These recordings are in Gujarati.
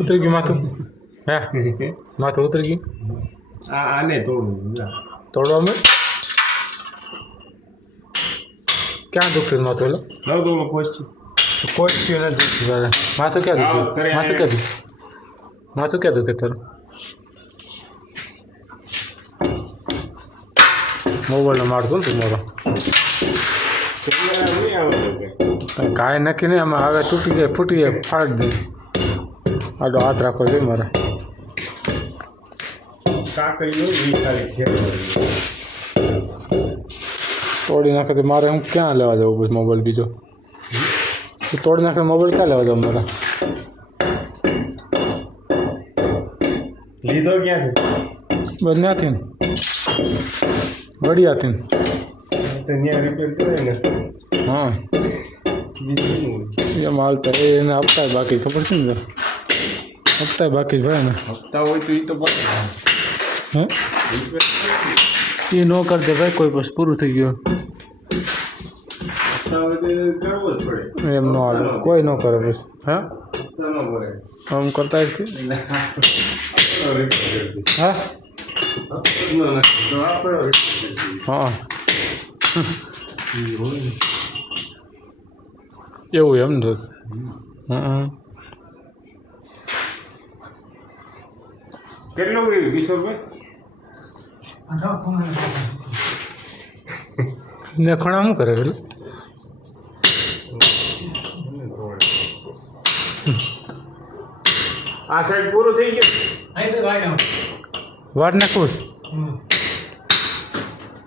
ઉતરી ગયું માથું? હે? માથું ઉતરી ગયું? આ આને તોડવું. તોડવા મેં ક્યાં દુખતું માથું એટલે? લાવ તો ઓલો કોચ કોઈ થયું નથી દુખતું તારે. માથું ક્યાં દુખતું? માથું ક્યાં દુખ્યું માથું ક્યાં દુખે તારું? મોબાઈલનો મારતો ને તું મારો. કાંઈ નક્કી નહીં આમાં હવે તૂટી જાય ફૂટી જાય ફાડી દે આડો હાથ રાખો જોઈએ મારે. તોડી નાખે તો મારે હું ક્યાં લેવા જવું પછી મોબાઈલ બીજો? તોડી નાખે મોબાઈલ ક્યાં લેવા જવું મારે? લીધો ક્યાંથી? બસ ત્યાંથી વડિયાથી ને તો ત્યાં રિપેર કરે ને હા બીજું શું હોય? એમ હાલતા એ એને હપ્તા બાકી ખબર છે ને હપ્તા બાકી જ ભાઈ ને હપ્તા હોય તો એ તો બસ હે રિપેર એ ન કરી દે ભાઈ કોઈ પછી પૂરું થઈ ગયું હપ્તા હોય તો કરવો જ પડે એમ ન હાલે કોઈ ન કરે બસ હા હપ્તા ન ભરે આમ કરતા જ કે એટલે આપણો રિપેર કરી દે. હા હપ્તો ન નાખે તો આપણો રિપેર કરી દે. હા ઈ હોય ને. એવું એમ ને હં કેટલું કર્યું કિશોરભાઈ ને ખણા શું કરે પેલું આ સાઈડ પૂરું થઈ ગયું વાર નાખવું છે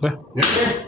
来人